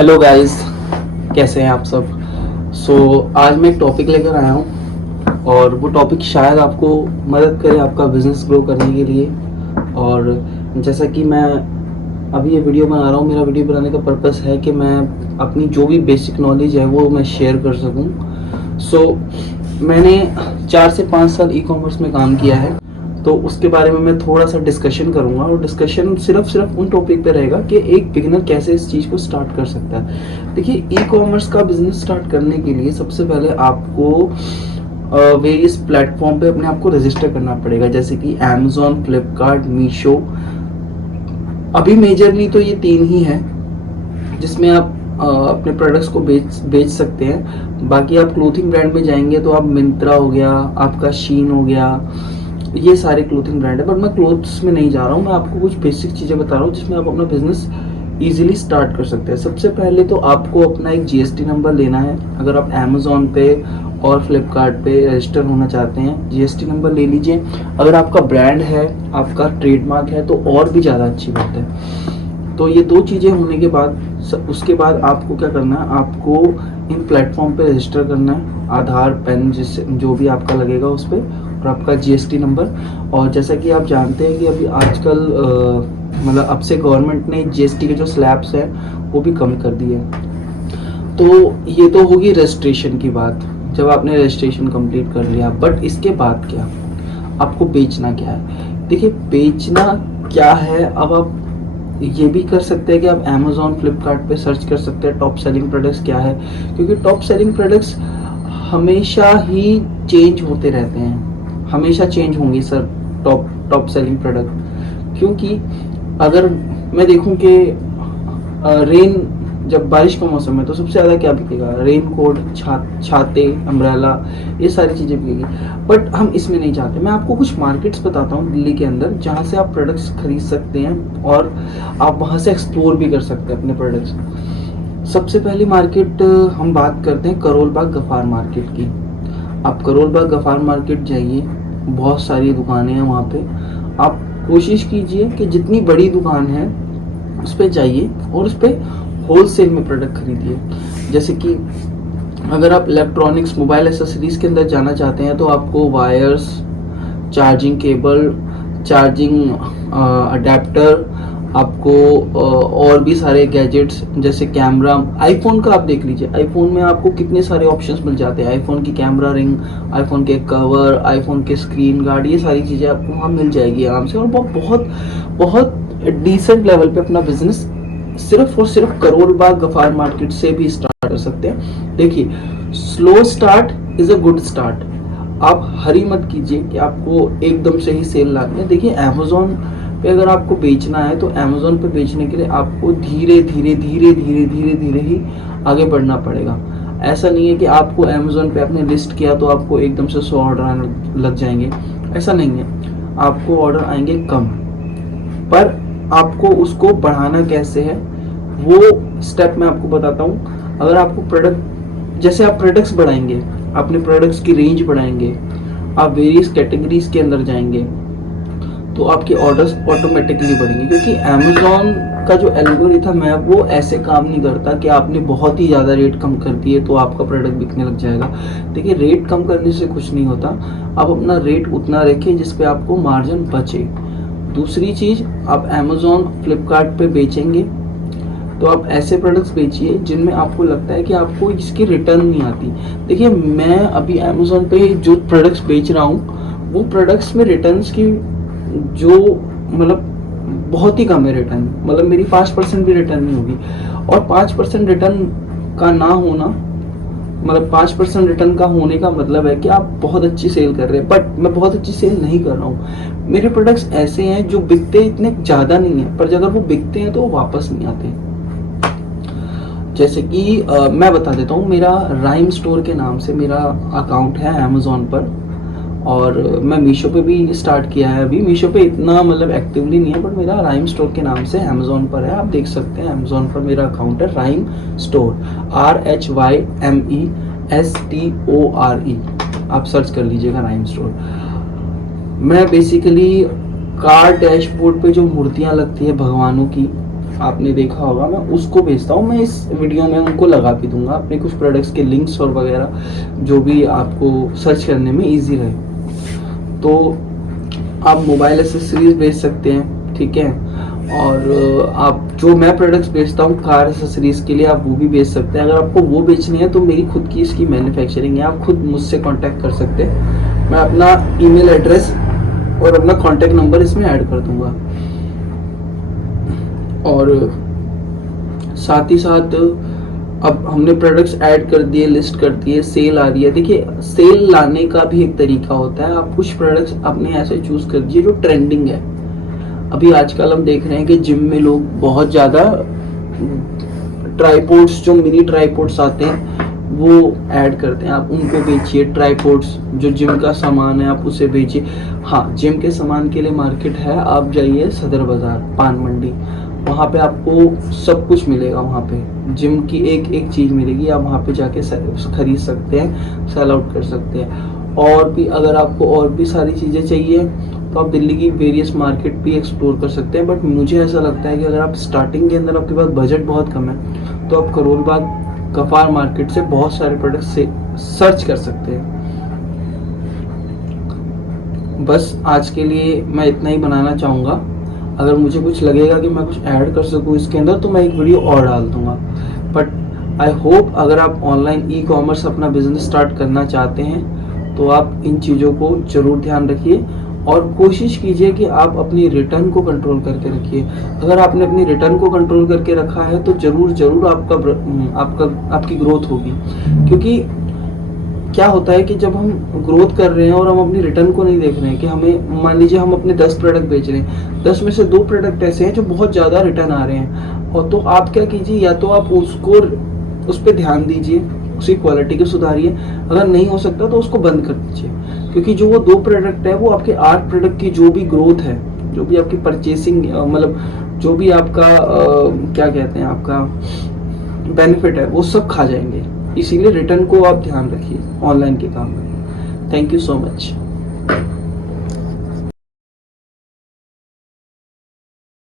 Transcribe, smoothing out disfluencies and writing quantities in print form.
Hello guys, कैसे हैं आप सब। आज मैं एक टॉपिक लेकर आया हूँ और वो टॉपिक शायद आपको मदद करे आपका बिजनेस ग्रो करने के लिए। और जैसा कि मैं अभी ये वीडियो बना रहा हूँ, मेरा वीडियो बनाने का पर्पस है कि मैं अपनी जो भी बेसिक नॉलेज है वो मैं शेयर कर सकूँ। मैंने 4 से 5 साल ई कॉमर्स में काम किया है, तो उसके बारे में मैं थोड़ा सा डिस्कशन करूंगा। और डिस्कशन सिर्फ उन टॉपिक पे रहेगा कि एक बिगिनर कैसे इस चीज़ को स्टार्ट कर सकता है। देखिए, ई कॉमर्स का बिजनेस स्टार्ट करने के लिए सबसे पहले आपको वेरियस प्लेटफॉर्म पे अपने आप को रजिस्टर करना पड़ेगा, जैसे कि अमेजोन, फ्लिपकार्ट, मीशो। अभी मेजरली तो ये 3 ही हैं जिसमें आप अपने प्रोडक्ट्स को बेच सकते हैं। बाकी आप क्लोथिंग ब्रांड में जाएंगे तो आप मिंत्रा हो गया, आपका शीन हो गया, ये सारे क्लोथिंग ब्रांड है। बट मैं क्लोथ्स में नहीं जा रहा हूँ, मैं आपको कुछ बेसिक चीज़ें बता रहा हूँ जिसमें आप अपना बिजनेस इजीली स्टार्ट कर सकते हैं। सबसे पहले तो आपको अपना एक जीएसटी नंबर लेना है। अगर आप अमेजोन पे और फ्लिपकार्ट पे रजिस्टर होना चाहते हैं, जीएसटी नंबर ले लीजिए। अगर आपका ब्रांड है, आपका ट्रेडमार्क है, तो और भी ज़्यादा अच्छी बात है। तो ये 2 चीज़ें होने के बाद उसके बाद आपको क्या करना है, आपको इन प्लेटफॉर्म पे रजिस्टर करना है। आधार, पैन, जिससे जो भी आपका लगेगा उस पर, और आपका जीएसटी नंबर। और जैसा कि आप जानते हैं कि अभी आजकल मतलब अब से गवर्नमेंट ने जीएसटी के जो स्लैब्स हैं वो भी कम कर दिए। तो ये तो होगी रजिस्ट्रेशन की बात, जब आपने रजिस्ट्रेशन कंप्लीट कर लिया। बट इसके बाद क्या, आपको बेचना क्या है। देखिए, बेचना क्या है, अब आप ये भी कर सकते हैं कि आप अमेजोन, फ्लिपकार्ट पे सर्च कर सकते हैं टॉप सेलिंग प्रोडक्ट्स क्या है, क्योंकि टॉप सेलिंग प्रोडक्ट्स हमेशा ही चेंज होते रहते हैं, हमेशा चेंज होंगे सर टॉप सेलिंग प्रोडक्ट। क्योंकि अगर मैं देखूं कि रेन, जब बारिश का मौसम है तो सबसे ज़्यादा क्या बिकेगा, रेन कोट, छाते, अम्ब्रेला, ये सारी चीज़ें बिकेगी। बट हम इसमें नहीं चाहते। मैं आपको कुछ मार्केट्स बताता हूँ दिल्ली के अंदर जहाँ से आप प्रोडक्ट्स खरीद सकते हैं और आप वहाँ से एक्सप्लोर भी कर सकते हैं अपने प्रोडक्ट्स। सबसे पहली मार्केट हम बात करते हैं करोल बाग गफ़ार मार्केट की। आप करोल बाग गफ़ार मार्केट जाइए, बहुत सारी दुकानें हैं वहाँ पे। आप कोशिश कीजिए कि जितनी बड़ी दुकान है उस पर जाइए और उस पर होलसेल में प्रोडक्ट खरीदिए। जैसे कि अगर आप इलेक्ट्रॉनिक्स, मोबाइल एसेसरीज के अंदर जाना चाहते हैं तो आपको wires, charging cable, charging adapter, आपको और भी सारे गैजेट्स, जैसे कैमरा। आईफोन का आप देख लीजिए, आईफोन में आपको कितने सारे ऑप्शंस मिल जाते हैं। आईफोन की कैमरा रिंग, आईफोन के कवर, आईफोन के स्क्रीन गार्ड, ये सारी चीज़ें आपको वहाँ मिल जाएगी आराम से। और बहुत बहुत डिसेंट लेवल पे अपना बिजनेस सिर्फ और सिर्फ करोल बाग गफ़ार मार्केट से भी स्टार्ट कर सकते हैं। देखिए, slow start is a good start. आप हरी मत कीजिए कि आपको एकदम से ही सेल लानी है। देखिए, अमेजोन पे अगर आपको बेचना है तो अमेजोन पे बेचने के लिए आपको धीरे धीरे धीरे धीरे धीरे धीरे ही आगे बढ़ना पड़ेगा। ऐसा नहीं है कि आपको अमेजोन पे आपने लिस्ट किया तो आपको एकदम से 100 ऑर्डर आने लग जाएंगे, ऐसा नहीं है। आपको ऑर्डर आएंगे कम, पर आपको उसको बढ़ाना कैसे है वो स्टेप मैं आपको बताता हूँ। अगर आपको प्रोडक्ट, जैसे आप प्रोडक्ट्स बढ़ाएंगे, अपने प्रोडक्ट्स की रेंज बढ़ाएंगे, आप वेरियस कैटेगरीज के अंदर जाएंगे, तो आपके ऑर्डर्स ऑटोमेटिकली बढ़ेंगे। क्योंकि अमेजोन का जो एल्गोरिथम है वो ऐसे काम नहीं करता कि आपने बहुत ही ज़्यादा रेट कम कर दिए तो आपका प्रोडक्ट बिकने लग जाएगा। देखिए, रेट कम करने से कुछ नहीं होता, आप अपना रेट उतना रखें जिस पे आपको मार्जिन बचे। दूसरी चीज़, आप अमेजोन, फ्लिपकार्ट पे बेचेंगे तो आप ऐसे प्रोडक्ट्स बेचिए जिनमें आपको लगता है कि आपको इसकी रिटर्न नहीं आती। देखिए, मैं अभी अमेजोन पे जो प्रोडक्ट्स बेच रहा हूँ वो प्रोडक्ट्स में रिटर्न्स की जो मतलब बहुत ही कम है रिटर्न, मतलब मेरी 5% भी रिटर्न नहीं होगी। और 5% रिटर्न का ना होना, मतलब 5% रिटर्न का होने का मतलब है कि आप बहुत अच्छी सेल कर रहे हैं। बट मैं बहुत अच्छी सेल नहीं कर रहा हूँ। मेरे प्रोडक्ट्स ऐसे हैं जो बिकते इतने ज़्यादा नहीं है, पर अगर वो बिकते हैं तो वो वापस नहीं आते। जैसे कि मैं बता देता हूँ, मेरा राइम स्टोर के नाम से मेरा अकाउंट है अमेजोन पर, और मैं मीशो पे भी स्टार्ट किया है। अभी मीशो पे इतना मतलब एक्टिवली नहीं है, बट मेरा राइम स्टोर के नाम से अमेजोन पर है। आप देख सकते हैं अमेजोन पर मेरा अकाउंट है राइम स्टोर, RHYMESTORE। आप सर्च कर लीजिएगा राइम स्टोर। मैं बेसिकली कार डैशबोर्ड पे जो मूर्तियाँ लगती है भगवानों की, आपने देखा होगा, मैं उसको भेजता हूँ। मैं इस वीडियो में उनको लगा भी दूंगा अपने कुछ प्रोडक्ट्स के लिंक्स और वगैरह, जो भी आपको सर्च करने में ईजी रहे। तो आप मोबाइल एसेसरीज बेच सकते हैं, ठीक है। और आप जो मैं प्रोडक्ट्स बेचता हूँ कार एसेसरीज के लिए, आप वो भी बेच सकते हैं। अगर आपको वो बेचनी है तो मेरी खुद की इसकी मैन्युफैक्चरिंग है, आप खुद मुझसे कांटेक्ट कर सकते हैं। मैं अपना ईमेल एड्रेस और अपना कांटेक्ट नंबर इसमें ऐड कर दूंगा। और साथ ही साथ अब हमने प्रोडक्ट्स ऐड कर दिए, लिस्ट कर दिए, सेल आ रही है। देखिए, सेल लाने का भी एक तरीका होता है। आप कुछ प्रोडक्ट्स अपने ऐसे चूज कर दीजिए जो ट्रेंडिंग है। अभी आजकल हम देख रहे हैं कि जिम में लोग बहुत ज़्यादा ट्राइपॉड्स, जो मिनी ट्राइपॉड्स आते हैं वो ऐड करते हैं। आप उनको बेचिए। ट्राइपॉड्स जो जिम का सामान है आप उसे बेचिए। हाँ, जिम के सामान के लिए मार्केट है, आप जाइए सदर बाज़ार, पान मंडी, वहाँ पे आपको सब कुछ मिलेगा। वहाँ पे जिम की एक एक चीज़ मिलेगी, आप वहाँ पे जाके खरीद सकते हैं, सेल आउट कर सकते हैं। और भी अगर आपको और भी सारी चीज़ें चाहिए तो आप दिल्ली की वेरियस मार्केट भी एक्सप्लोर कर सकते हैं। बट मुझे ऐसा लगता है कि अगर आप स्टार्टिंग के अंदर आपके पास बजट बहुत कम है तो आप करोल बाग कपार मार्केट से बहुत सारे प्रोडक्ट से सर्च कर सकते हैं। बस आज के लिए मैं इतना ही बनाना चाहूँगा। अगर मुझे कुछ लगेगा कि मैं कुछ ऐड कर सकूँ इसके अंदर तो मैं एक वीडियो और डाल दूँगा। बट आई होप अगर आप ऑनलाइन ई कॉमर्स अपना बिजनेस स्टार्ट करना चाहते हैं तो आप इन चीज़ों को ज़रूर ध्यान रखिए और कोशिश कीजिए कि आप अपनी रिटर्न को कंट्रोल करके रखिए। अगर आपने अपनी रिटर्न को कंट्रोल करके रखा है तो ज़रूर आपकी ग्रोथ होगी। क्योंकि क्या होता है कि जब हम ग्रोथ कर रहे हैं और हम अपनी रिटर्न को नहीं देख रहे हैं कि हमें, मान लीजिए हम अपने 10 प्रोडक्ट बेच रहे हैं, 10 में से 2 प्रोडक्ट ऐसे हैं जो बहुत ज़्यादा रिटर्न आ रहे हैं, और तो आप क्या कीजिए, या तो आप उस पर ध्यान दीजिए, उसकी क्वालिटी को सुधारिए। अगर नहीं हो सकता तो उसको बंद कर दीजिए। क्योंकि जो वो 2 प्रोडक्ट है वो आपके 8 प्रोडक्ट की जो भी ग्रोथ है, जो भी आपकी परचेसिंग, मतलब जो भी आपका क्या कहते हैं, आपका बेनिफिट है, वो सब खा जाएंगे। इसीलिए रिटर्न को आप ध्यान रखिए ऑनलाइन के काम में। Thank you so much.